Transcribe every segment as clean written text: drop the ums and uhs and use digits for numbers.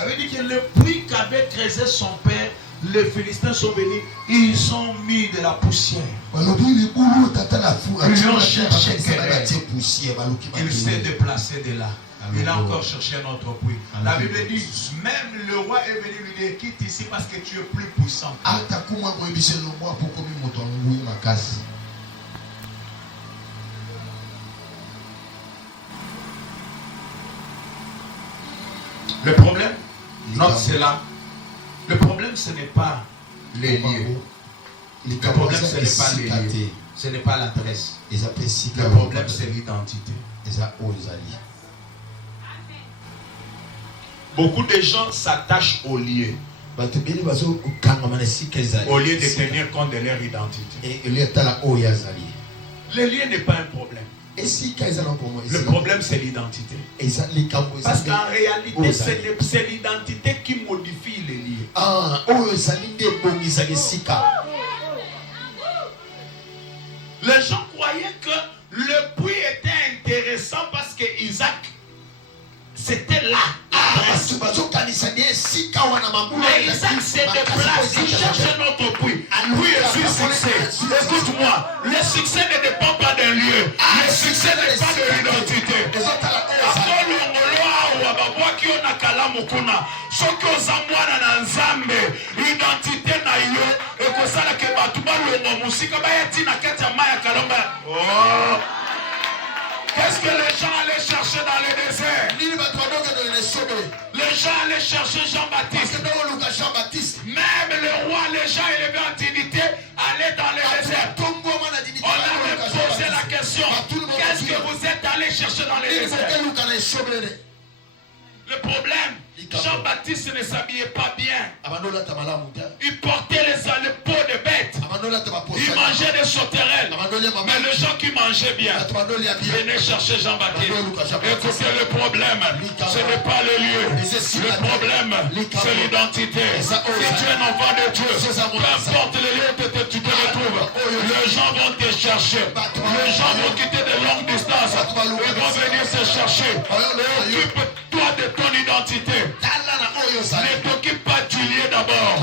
Ça veut dire que le puits qu'avait creusé son père, les Philistins sont venus, ils ont mis de la poussière. Ils ont cherché querelle. Il s'est déplacé de là. Il a encore cherché un autre puits. La Bible dit, même le roi est venu lui dire, quitte ici parce que tu es plus puissant. Le problème, note cela. Le problème, ce n'est pas les lieux. Le problème, ce n'est pas les lieux. Ce n'est pas l'adresse. Le problème, c'est l'identité. Beaucoup de gens s'attachent aux lieux au lieu de tenir compte de leur identité. Le lieu n'est pas un problème. Le problème, c'est l'identité. Parce qu'en réalité, c'est l'identité qui modifie les lieux. Les gens croyaient que le puits était intéressant parce que Isaac, c'était là. Mais Isaac s'est déplacé, il cherche un autre puits. Oui, je suis succès. Écoute-moi, le succès ne dépend pas d'un lieu. Le succès dépend de l'identité. Qu'est-ce que les gens allaient chercher dans le désert? Les gens allaient chercher Jean-Baptiste. Même le roi, les gens élevés en dignité, allaient dans le désert. On avait posé la question, qu'est-ce que vous êtes allés chercher dans le désert? Le problème, Jean-Baptiste ne s'habillait pas bien. Il portait les peaux de bêtes. Il mangeait des sauterelles. Mais les gens qui mangeaient bien venaient chercher Jean-Baptiste. Écoutez, le problème, ce n'est pas le lieu. Le problème, c'est l'identité. Si tu es un enfant de Dieu, peu importe le lieu où tu te retrouves, les gens vont te chercher. Les gens vont quitter de longues distances. Ils vont venir se chercher. Occupe-toi de ton identité. Ne t'occupe pas du lieu d'abord.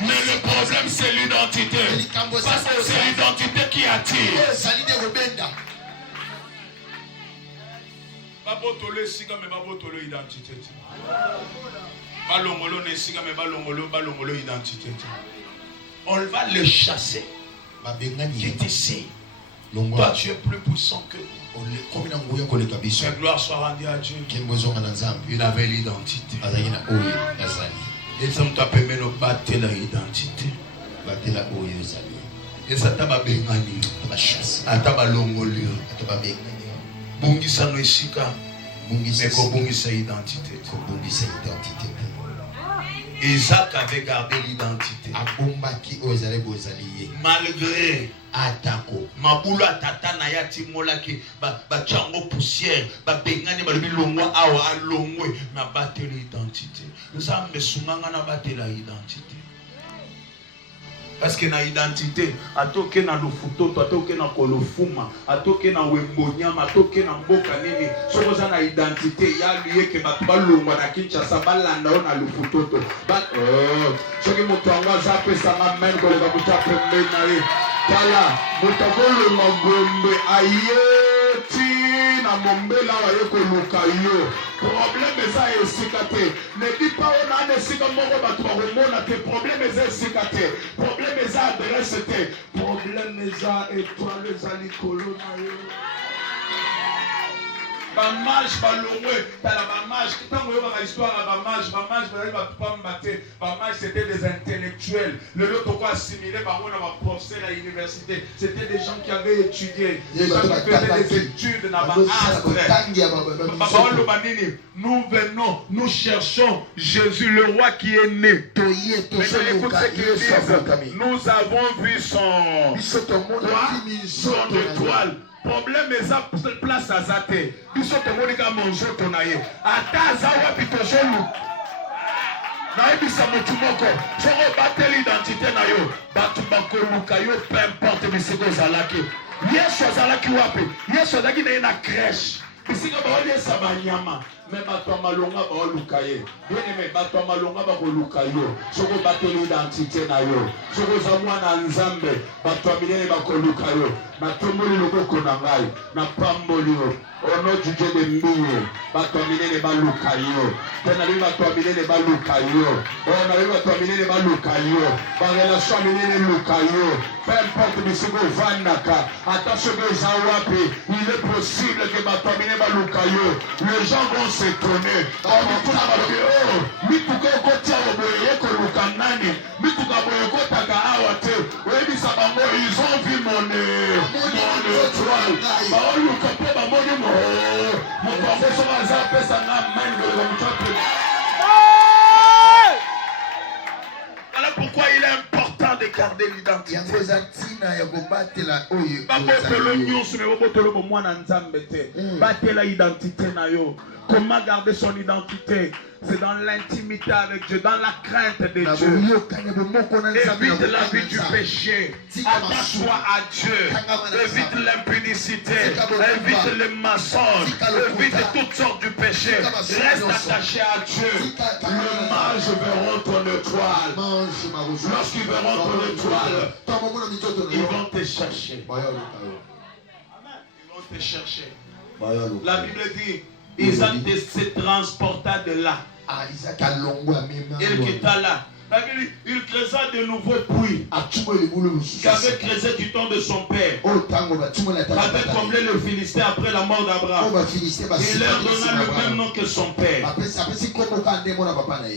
Mais le problème, c'est l'identité. Parce que c'est l'identité qui attire. Babotolo siga me babotolo identité. Balongolo ne siga me balongolo identité. On va le chasser. Qui est ici? Toi, tu es plus puissant que nous. Que gloire soit rendue à Dieu. Il avait l'identité. Ils ont tapé nos battre l'identité. Et ça t'a bengani. Ataba longolio. Bungisa no esika. Mais qu'on bungisa identité. Isaac avait gardé l'identité. Malgré atako mabula tata na yati molaki ba chango poussière ba bengani ba bilongwa awa alongwe na battre l'identité. Nzambe sunganga na battre l'identité. Parce que na identité atoke na lufuto atoke na kolofuma atoke na wembonyama atoke na mboka nini sokoza na identité ya lié que batu balongwa na Kinshasa balanda na lufuto ba soki moto anga zape sama même ko ba kutape mbena ye tala motokolo magombe ayeti na mombela wa yeko lukayo problème eza esikate ne dis pas on a esika moko batu bakomona te problème eza esikate problème eza adresse te problème eza étoile eza likolo na yo bamage balongwe tala bamage ntango oyobaka histoire ya bamage bazali bapamba te bamage c'était des intellectuels lelo toko assimile bango na baprofesseur à l'université c'était des gens qui avaient étudié des gens qui faisaient des études na baastre baoloba nini nous venons nous cherchons Jésus le roi qui est né. Maintenant écoute ce qu'ils disent, nous avons vu son étoile. Problème est à place à Zate. Nous sommes tous manger ton aïe. Ata zawa pitojolu. Naibisa mutumoko. Je rebatte l'identité na yo. Batu bako luka yo peu importe bisiko zalaki. Yesu zalaki wapi? Yesu zalaki na crèche. Bisiko ba oli esa banyama. Mais bato malonga ba lukaye. Bien aimé, bato malonga ba lukayo. Soko bato l'identité na yo. Soko zamwa na nzambe, bato milele ba lukayo. Na tomoli loboko na ngai, na pamboli yo. Ono juje de mbiye, bato milele ba lukayo. Tena li bato milele ba lukayo. Ona li bato milele ba lukayo. Ba relation milele lukayo. Peu importe bisiko vanaka, attention que Zawapi, il est possible que bato milele ba lukayo. Les gens vont s'étonner. On dit tout la balobé, oh, mituka kotia oboye ko lukanani, mituka boye ko taka awate. Webi sabango, ils ont vu mon étoile. Ba oluka pe ba moni mo. Mon professeur Azar pe sanga mani ko muchote. Voilà pourquoi il est important de garder l'identité. Batela identité na yo. Comment garder son identité? C'est dans l'intimité avec Dieu, dans la crainte de Dieu. Évite la vie du péché. Attache-toi à Dieu. Évite l'impudicité. Évite les mensonges. Évite toutes sortes de péchés. Reste attaché à Dieu. Les mages verront ton étoile. Lorsqu'ils verront ton étoile, ils vont te chercher. Ils vont te chercher. La Bible dit, Isaac se transporta de là. Il quitta là. La Bible dit, il creusa de nouveaux puits qui avait creusé du temps de son père. Avait comblé le Philistin après la mort d'Abraham. Il leur donna le même nom que son père.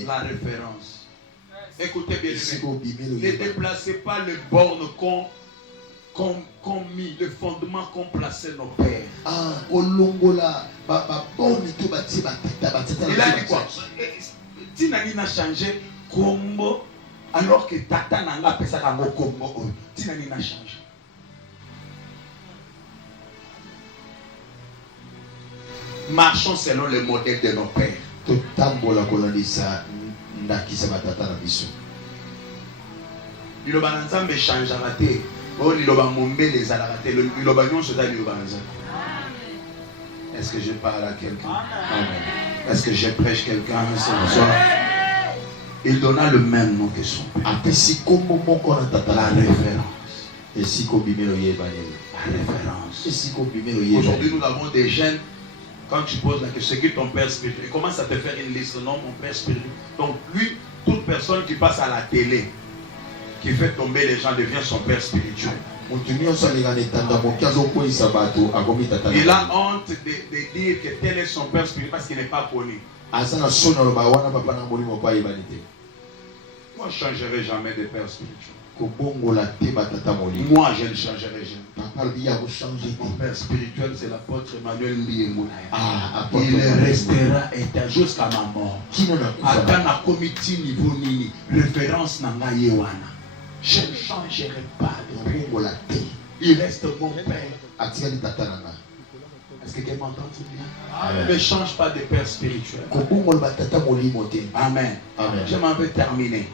La référence. Écoutez bien, ne déplacez pas les bornes qu'ont mis, le fondement qu'ont placé nos pères. Il a dit quoi? Tinani n'a changé Kombo alors que Tata n'a pas fait ça Kombo. Tinani n'a changé. Marchons selon le modèle de nos pères. Liloba nzambe changera te. Oh liloba mombe les alaraté. Liloba nyon soda liloba nzambe. Est-ce que je parle à quelqu'un? Amen. Est-ce que je prêche quelqu'un ce soir? Il donna le même nom que son père. La référence. La référence. Aujourd'hui nous avons des jeunes. Quand tu poses la question, c'est qui ton père spirituel? Il commence à te faire une liste. Non, mon père spirituel. Donc lui, toute personne qui passe à la télé, qui fait tomber les gens, devient son père spirituel. Il a honte de dire que tel est son père spirituel parce qu'il n'est pas connu. Moi, je ne changerai jamais de père spirituel. Moi, je ne changerai jamais. Mon père spirituel, c'est l'apôtre Emmanuel Liemuna. Il restera éternel jusqu'à ma mort. Attends la comité niveau nini. Référence n'a yewana. Je ne changerai pas de père. Il reste mon père. Est-ce que quelqu'un m'entend bien? Ne change pas de père spirituel. Amen. Je m'en vais terminer.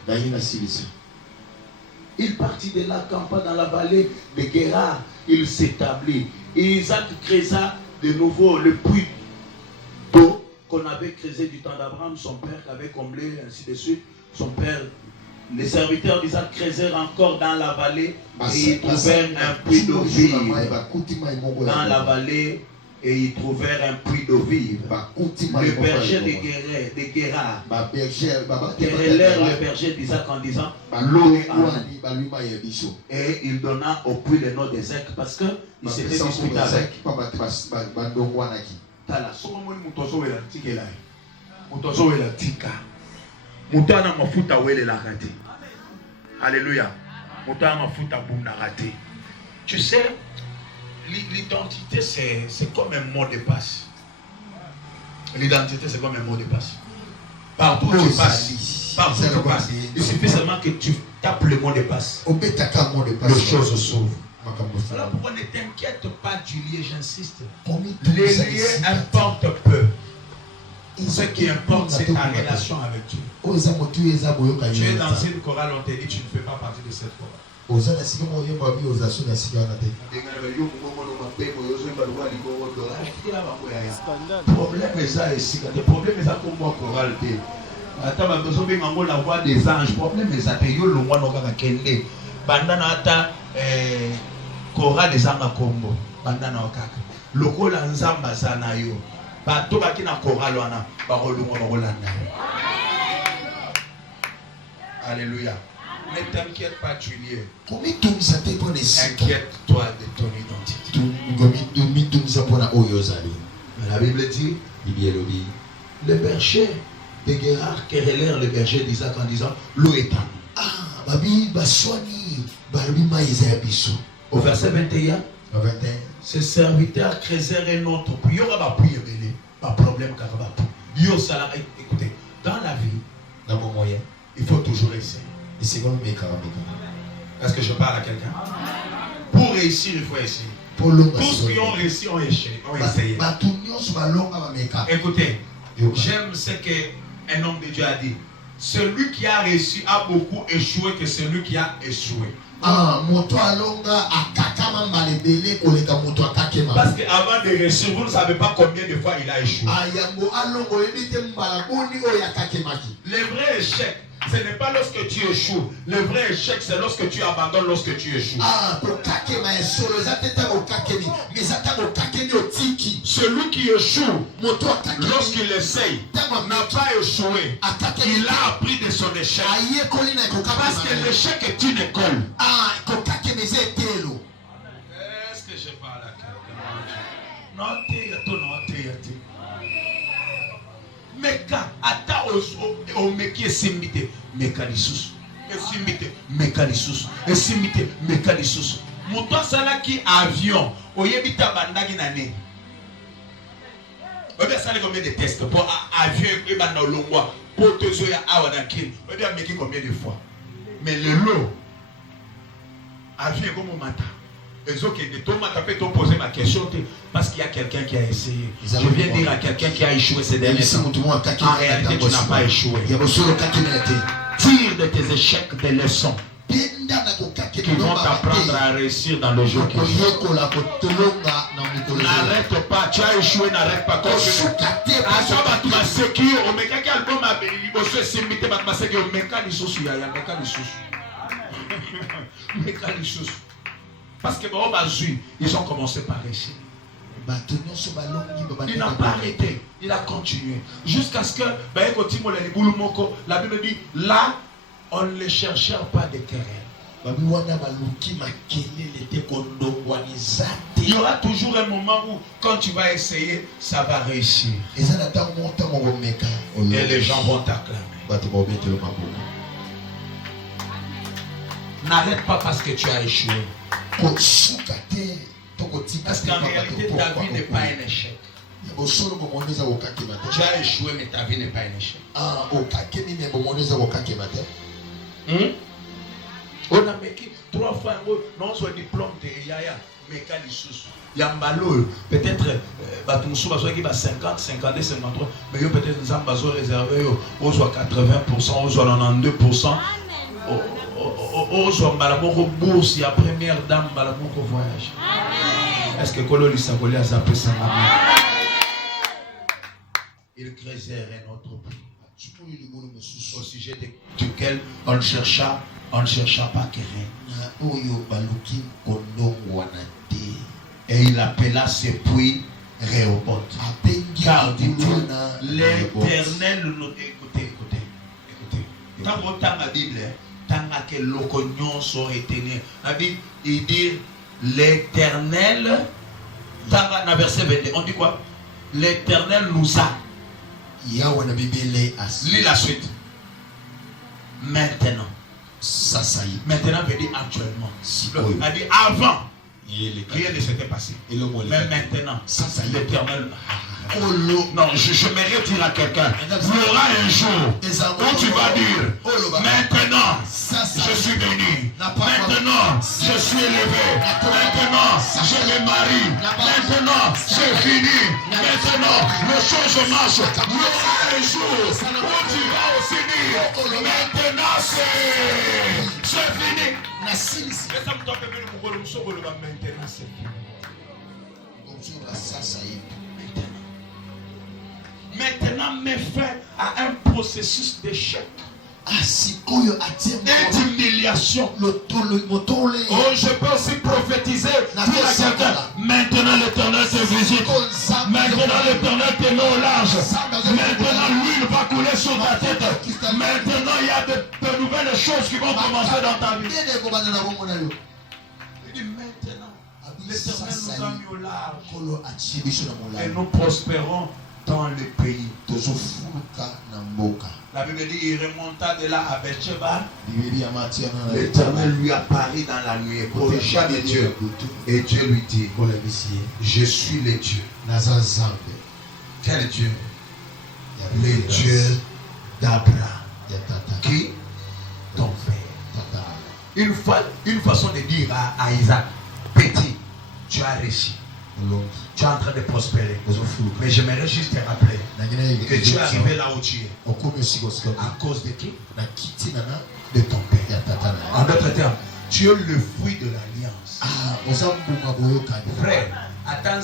Il partit de là, campa dans la vallée de Guérard. Il s'établit. Et Isaac creusa de nouveau le puits d'eau qu'on avait creusé du temps d'Abraham, son père qui avait comblé, ainsi de suite. Son père, les serviteurs d'Isaac creusèrent encore dans la vallée et ils trouvèrent un puits d'eau vive. Dans la vallée, et ils trouvèrent un puits d'eau vive. Le berger de Guérard querellèrent le berger d'Isaac en disant l'eau est en nous. Et il donna au puits le nom d'Ézek parce qu'il s'était disputé avec. Alléluia. Tu sais, l'identité, c'est comme un mot de passe. L'identité, c'est comme un mot de passe. Partout où tu passes, il suffit seulement que tu tapes le mot de passe. Les choses s'ouvrent. Alors pourquoi ne t'inquiète pas du lieu, j'insiste. Les lieux importent peu. Ce qui importe, c'est ta relation avec Dieu. Tu es dans une chorale, on te dit tu ne fais pas partie de cette chorale. Problème est ça ici. Le problème est ça pour moi choral. Attends, ma besoin de la voix des anges. Problème est ça. Yo le moi n'aura kende. Bandana ata choral des anges combo. Bandana okaka. Lokola nzamba sana yo. Ba to ba kina choral wana. Ba rolungo ba rolanda. Alléluia. Ne t'inquiète pas, Julien. Inquiète-toi de ton identité. La Bible dit, le berger de Gérard querellèrent le berger d'Isaac en disant, l'eau est à nous. Au verset 21, ses serviteurs creusèrent un autre puits. Il y aura pas puits, pas problème, écoutez, dans la vie, dans mon moyen, il faut toujours essayer. Est-ce que je parle à quelqu'un? Pour réussir, il faut essayer. Tous qui ont réussi ont essayé. Écoutez, j'aime ce qu'un homme de Dieu a dit. Celui qui a réussi a beaucoup échoué que celui qui a échoué. Parce qu'avant de réussir, vous ne savez pas combien de fois il a échoué. Le vrai échec, ce n'est pas lorsque tu échoues. Le vrai échec, c'est lorsque tu abandonnes, lorsque tu échoues. Celui qui échoue, lorsqu'il essaye, n'a pas échoué. Il a appris de son échec. Parce que l'échec est une école. Est-ce que je parle à quelqu'un? Non, Meka ata o meki esimbite mekalisusu esimbite mekalisusu esimbite mekalisusu moto asalaki avion oyebita bandaki na nini obi asali combien de tests pour avion ebanda olongwa po tozo ya awa na kini obi ameki combien de fois mais le lot avion comme mata. Poser ma question parce qu'il y a quelqu'un qui a essayé. Je viens dire à quelqu'un qui a échoué ces derniers temps. En réalité, tu n'as pas échoué. Tire de tes échecs des leçons qui vont t'apprendre à réussir dans le jeu qui vient. N'arrête pas, tu as échoué, n'arrête pas. Parce que ils ont commencé par réussir. Il n'a pas arrêté, il a continué. Jusqu'à ce que, la Bible dit, là, on ne les cherchait pas de querelle. Il y aura toujours un moment où, quand tu vas essayer, ça va réussir. Et les gens vont t'acclamer. N'arrête pas parce que tu as échoué. Parce qu'en réalité, ta vie n'est pas un échec. Tu as échoué, mais ta vie n'est pas un échec. On a méqué 3 fois non soit diplôme de Yaya, mécanicus. Yambalo, peut-être, qui va 50, 52, 53, mais peut-être nous avons réservé aux 80%, aux 92%. Aux bourse, il y a première dame voyage. Est-ce que Kololi Sagoli a zappé sa maman? Il creusèrent un autre puits au sujet duquel on ne chercha pas querelle. Et il appela ce puits Rehoboth. Car dit-il, l'Éternel nous écoutez. Quand on entend la Bible, que l'ocognon sont éteinés. La Bible, il dit l'Éternel, dans le verset 22, on dit quoi? L'Éternel nous a. Lis la suite. Maintenant. Maintenant veut dire actuellement. On a dit avant. Rien ne s'était passé. Mais maintenant, l'Éternel. Non, je mérite dire à quelqu'un, il y aura un jour où tu vas dire, maintenant, je suis béni. Maintenant, je suis élevé. Maintenant, je les marie. Maintenant, c'est fini. Maintenant, le chose marche. Il y aura un jour où tu vas aussi dire, maintenant c'est fini. Maintenant, met fin à un processus d'échec et d'humiliation. Oh, je peux aussi prophétiser pour quelqu'un. Maintenant, l'Éternel te visite. Maintenant, l'Éternel te met au large. Maintenant, l'huile va couler sur ta tête. Maintenant, il y a de nouvelles choses qui vont commencer dans ta vie. Il dit maintenant, l'Éternel nous a mis au large. Et nous prospérons dans le pays. La Bible dit il remonta de là à Beersheba. L'Éternel lui apparaît dans la nuit pour le chat de Dieu. Et Dieu lui dit, je suis le Dieu. Quel Dieu? Le Dieu d'Abraham. Qui? Ton père. Une façon de dire à Isaac, petit, tu as réussi. Tu es en train de prospérer. Mais j'aimerais juste te rappeler que tu es arrivé là où tu es. À cause de qui? De ton père. En d'autres termes, tu es le fruit de l'alliance. Frère, attends